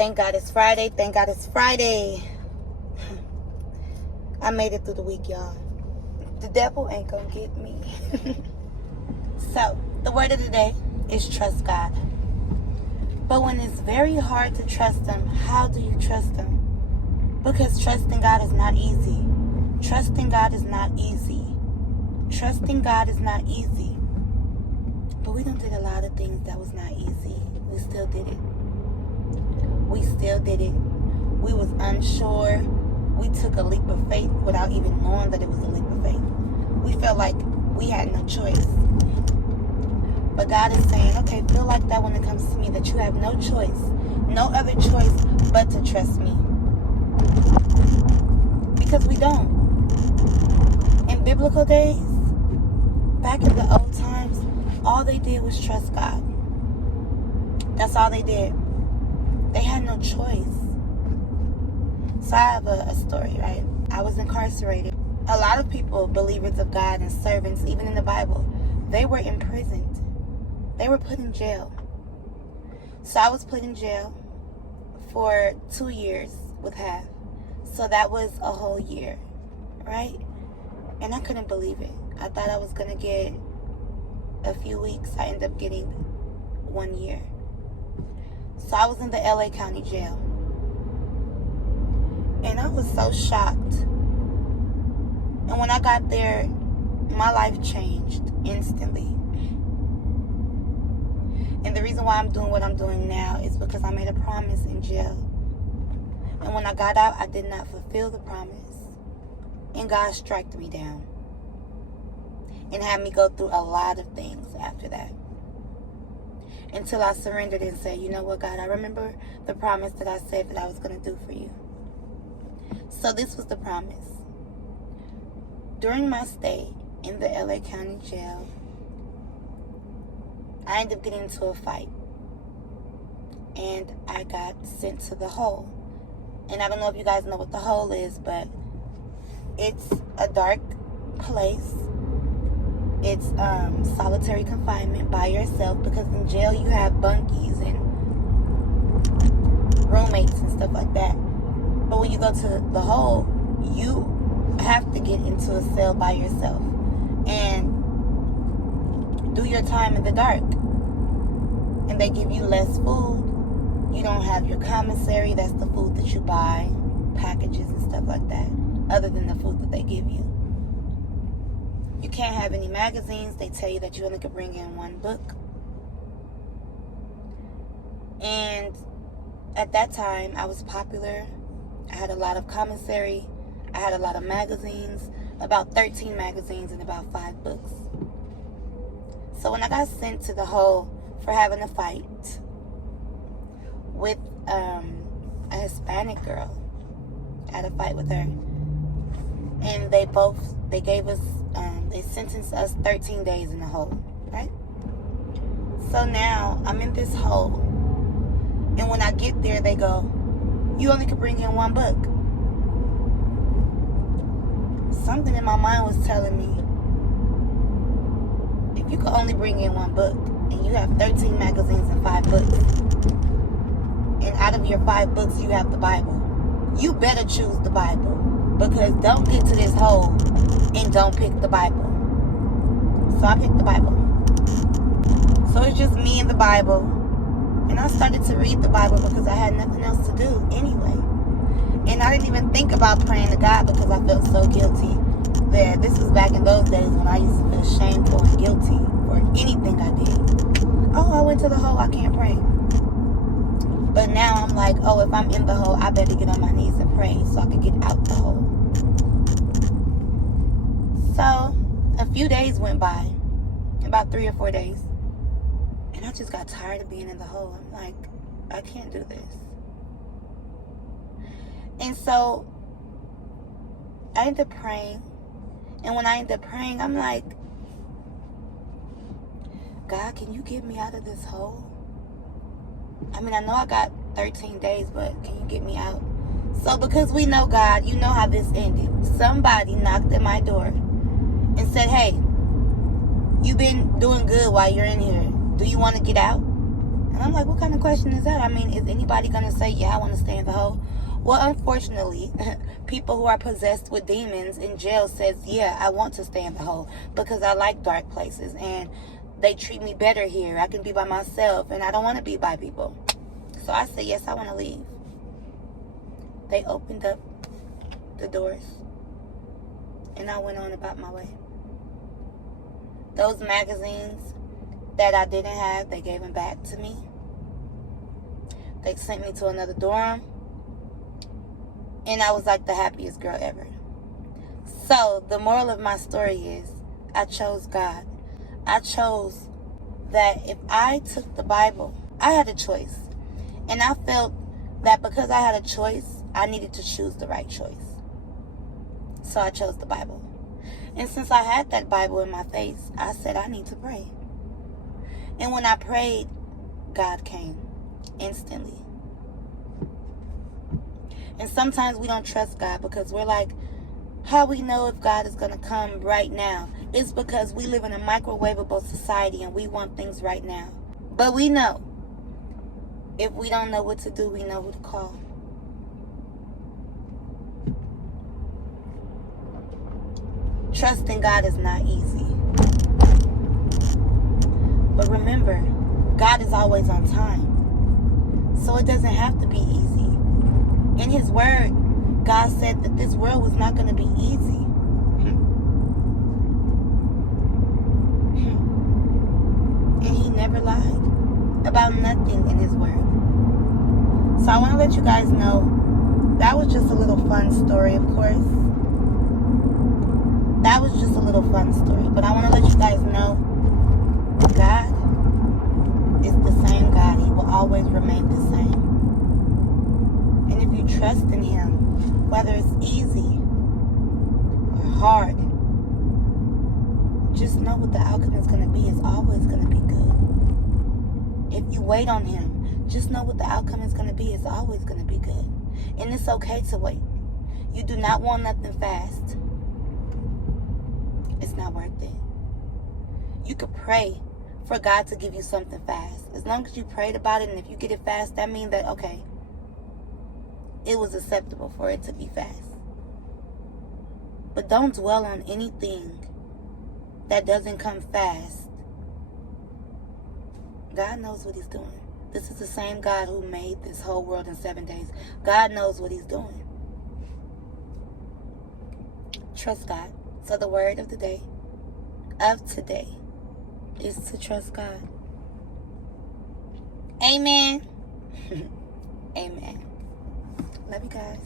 Thank God it's Friday. Thank God it's Friday. I made it through the week, y'all. The devil ain't gonna get me. So, the word of the day is trust God. But when it's very hard to trust Him, how do you trust Him? Because trusting God is not easy. Trusting God is not easy. Trusting God is not easy. But we done did a lot of things that was not easy. We still did it. We still did it. We was unsure. We took a leap of faith without even knowing that it was a leap of faith. We felt like we had no choice. But God is saying, okay, feel like that when it comes to me, that you have no choice, no other choice but to trust me. Because we don't. In biblical days, back in the old times, all they did was trust God. That's all they did. They had no choice. So I have a story, right? I was incarcerated. A lot of people, believers of God and servants, even in the Bible, they were imprisoned. They were put in jail. So I was put in jail for 2 years with half. So that was a whole year, right? And I couldn't believe it. I thought I was going to get a few weeks. I ended up getting 1 year. So I was in the LA County Jail. And I was so shocked. And when I got there, my life changed instantly. And the reason why I'm doing what I'm doing now is because I made a promise in jail. And when I got out, I did not fulfill the promise. And God struck me down. And had me go through a lot of things after that. Until I surrendered and said, you know what, God, I remember the promise that I said that I was going to do for you. So this was the promise. During my stay in the LA County Jail, I ended up getting into a fight. And I got sent to the hole. And I don't know if you guys know what the hole is, but it's a dark place. It's solitary confinement by yourself, because in jail you have bunkies and roommates and stuff like that. But when you go to the hole, you have to get into a cell by yourself and do your time in the dark. And they give you less food. You don't have your commissary. That's the food that you buy, packages and stuff like that, other than the food that they give you. You can't have any magazines. They tell you that you only can bring in one book. And at that time, I was popular. I had a lot of commissary. I had a lot of magazines, about 13 magazines and about 5 books. So when I got sent to the hole for having a fight with a Hispanic girl, I had a fight with her. And they gave us, they sentenced us 13 days in the hole, right? So now I'm in this hole. And when I get there, they go, you only can bring in one book. Something in my mind was telling me, if you could only bring in one book, and you have 13 magazines and 5 books, and out of your 5 books you have the Bible, you better choose the Bible. Because don't get to this hole and don't pick the Bible. So I picked the Bible. So it's just me and the Bible. And I started to read the Bible because I had nothing else to do anyway. And I didn't even think about praying to God because I felt so guilty. That this was back in those days when I used to feel shameful and guilty for anything I did. Oh, I went to the hole, I can't pray. But now I'm like, oh, if I'm in the hole, I better get on my knees and pray so I can get out the hole. So, a few days went by, about 3 or 4 days, and I just got tired of being in the hole. I'm like, I can't do this. And so, I ended up praying, and when I ended up praying, I'm like, God, can you get me out of this hole? I mean, I know I got 13 days, but can you get me out? So because we know God, you know how this ended. Somebody knocked at my door and said, hey, you've been doing good while you're in here. Do you want to get out? I'm And I'm like, what kind of question is that? I mean, is anybody going to say, yeah, I want to stay in the hole? Well, unfortunately, people who are possessed with demons in jail says, yeah, I want to stay in the hole because I like dark places and they treat me better here. I can be by myself and I don't want to be by people. So I said, yes, I want to leave. They opened up the doors and I went on about my way. Those magazines that I didn't have, they gave them back to me. They sent me to another dorm. And I was like the happiest girl ever. So the moral of my story is I chose God. I chose that if I took the Bible, I had a choice. And I felt that because I had a choice, I needed to choose the right choice. So I chose the Bible. And since I had that Bible in my face, I said I need to pray. And when I prayed, God came instantly. And sometimes we don't trust God because we're like, how we know if God is going to come right now? It's because we live in a microwavable society and we want things right now. But we know, if we don't know what to do, we know who to call. Trusting God is not easy. But remember, God is always on time. So it doesn't have to be easy. In His Word, God said that this world was not going to be easy. And He never lied about nothing in His Word. So I want to let you guys know, that was just a little fun story, of course. That was just a little fun story. But I want to let you guys know, God is the same God. He will always remain the same. And if you trust in Him, whether it's easy or hard, just know what the outcome is going to be. It's always going to be good. If you wait on Him, just know what the outcome is going to be. It's always going to be good. And it's okay to wait. You do not want nothing fast. It's not worth it. You could pray for God to give you something fast. As long as you prayed about it, and if you get it fast, that means that, okay, it was acceptable for it to be fast. But don't dwell on anything that doesn't come fast. God knows what He's doing. This is the same God who made this whole world in 7 days. God knows what He's doing. Trust God. So the word of the day, of today, is to trust God. Amen. Amen. Love you guys.